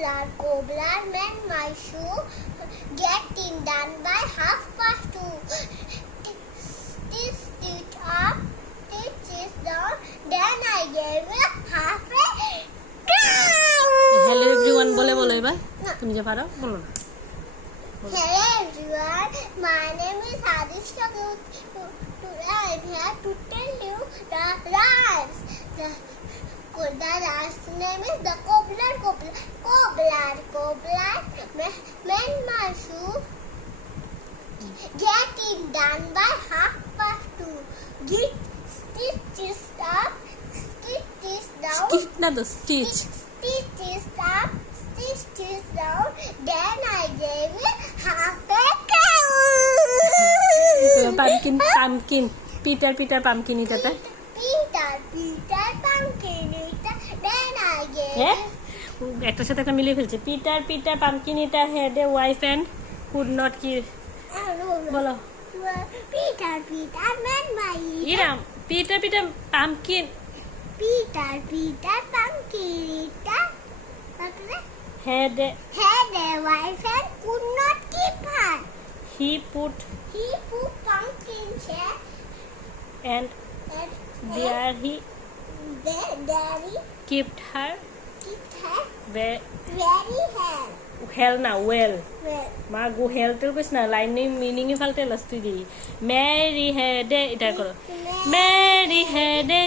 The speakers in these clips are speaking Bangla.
cobbler, cobbler, mend my shoe. Getting done by half past two. Stitch it up, stitch it down. Then I gave it half a hello everyone বলে বলো এবার না। তুমি যে পারো বলো না Hello everyone, my name is Hadish Kagut. Today I'm here to tell you the rhymes. The, the last name is the cobbler, koblar koblar koblar koblar men men mashu getting done by half past two get stitches up stitches down stitch not the stitch stitches up stitches down then I gave it half a cow pumpkin pumpkin Peter Peter pumpkin eater Peter Peter pumpkin eater then I gave yeah? একটার সাথে একটা মিলিয়ে ফেলছে। Peter Peter pumpkin eater had a wife and could not keep বলো। Peter Peter man by Iram Peter Peter pumpkin Peter Peter pumpkin eater had had a. Wife and could not keep fun he put he put pumpkin চে অ্যান্ড দেয়ার হি দেয়ারি কিপ্ট হার হেল না ওয়েল Well, মা গু হেল তেল কইস না লাইন মিনিং এ ফালতে লাস তুই দি মেরি হেডে এটা করো মেরি হেডে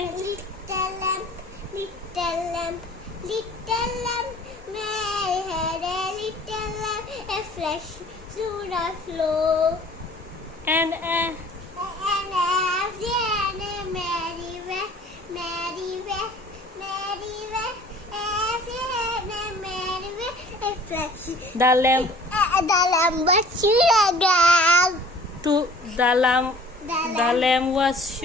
little lamp, little lamp, little lamp, Mary had a little lamp, a flash through the floor. Dalam flash. The lamp Uh, dalam dalam was